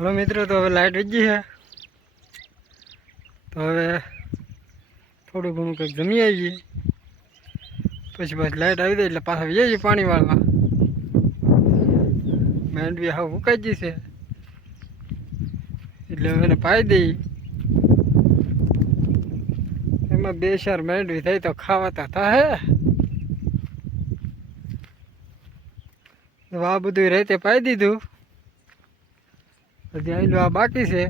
Hello મિત્રો, તો હવે લાઇટ વીજી છે. તો હવે થોડું ઘણું કંઈક જમી આવીએ પછી બસ લાઇટ આવી જાય એટલે પાછા જઈએ છીએ પાણીવાળમાં માંડવી હાવ ઉકાઈ ગઈ છે. એટલે એને પાઈ દઈ. એમાં બે ચાર માંડવી થઈ તો ખાવા તો થાય આ બધું રાતે પાઈ દીધું. હજી આયલું આ બાકી છે.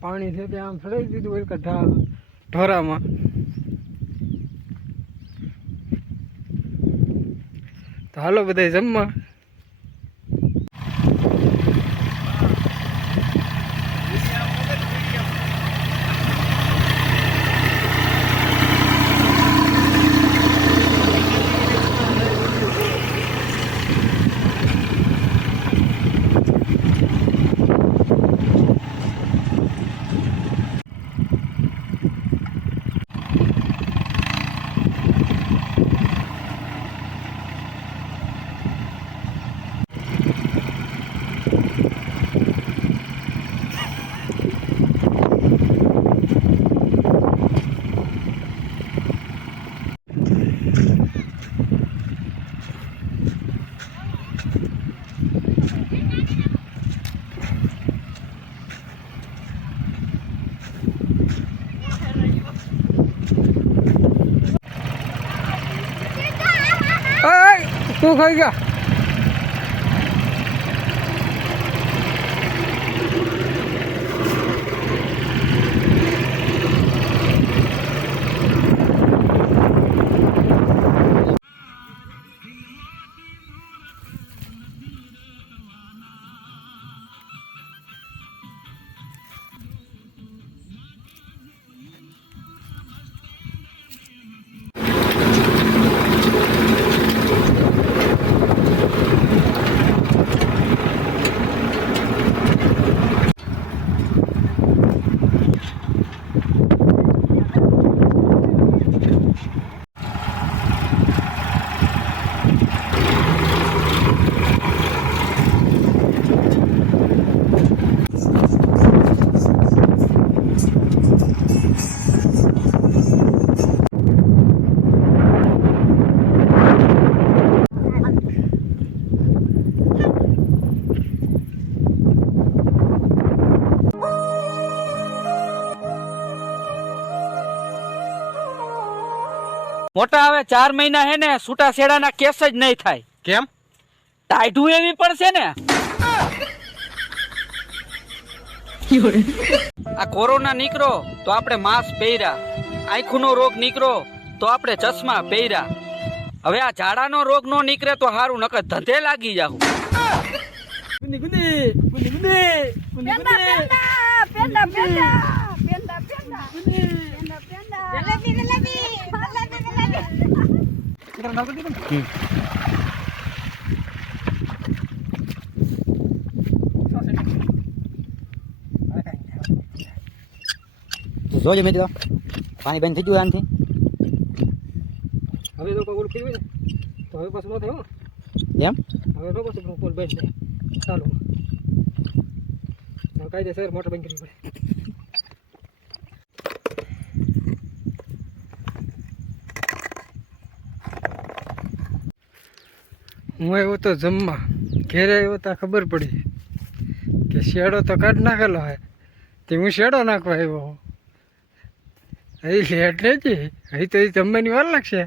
પાણી છે ત્યાં આમ ચડાવી દીધું હોય કથા ઢોરામાં. તો હાલો બધા જમવા. 多开一个。મોટા હવે ચાર મહિના હે ને છૂટા છેડાના કેસ જ નહીં થાય. કેમ? ટાઢું એવી પડશે ને? આ કોરોના નીકળો તો આપણે માસ્ક પહેર્યા. આંખનો રોગ નીકળો તો આપણે ચશ્મા પહેર્યા. હવે આ ઝાડાનો રોગ નો નીકળે તો હારું નકર ધંધે લાગી જાવું ગુંદી ગુંદી ગુંદી ગુંદી ગુંદી ગુંદી penda, penda, penda, penda, penda, penda. Jalebi, jalebi. તું જોજો મેં દીધો પાણી બંધ થઈ ગયું આનથી. હવે તો કોલ ને. તો હવે પાછું ન થાય. એમ? હવે તો પાછું કોલ બંધ ચાલો. કાયદેસર મોટર બંધ કરવી પડે. હું આવ્યો તો જમવા. ઘેરે આવ્યો તો ખબર પડી કે શેડો તો કાઢ નાખેલો હે. તે હું શેડો નાખવા આવ્યો અહીં લેટ રહેજે અહીં તો એ જમવાની વાર લાગશે.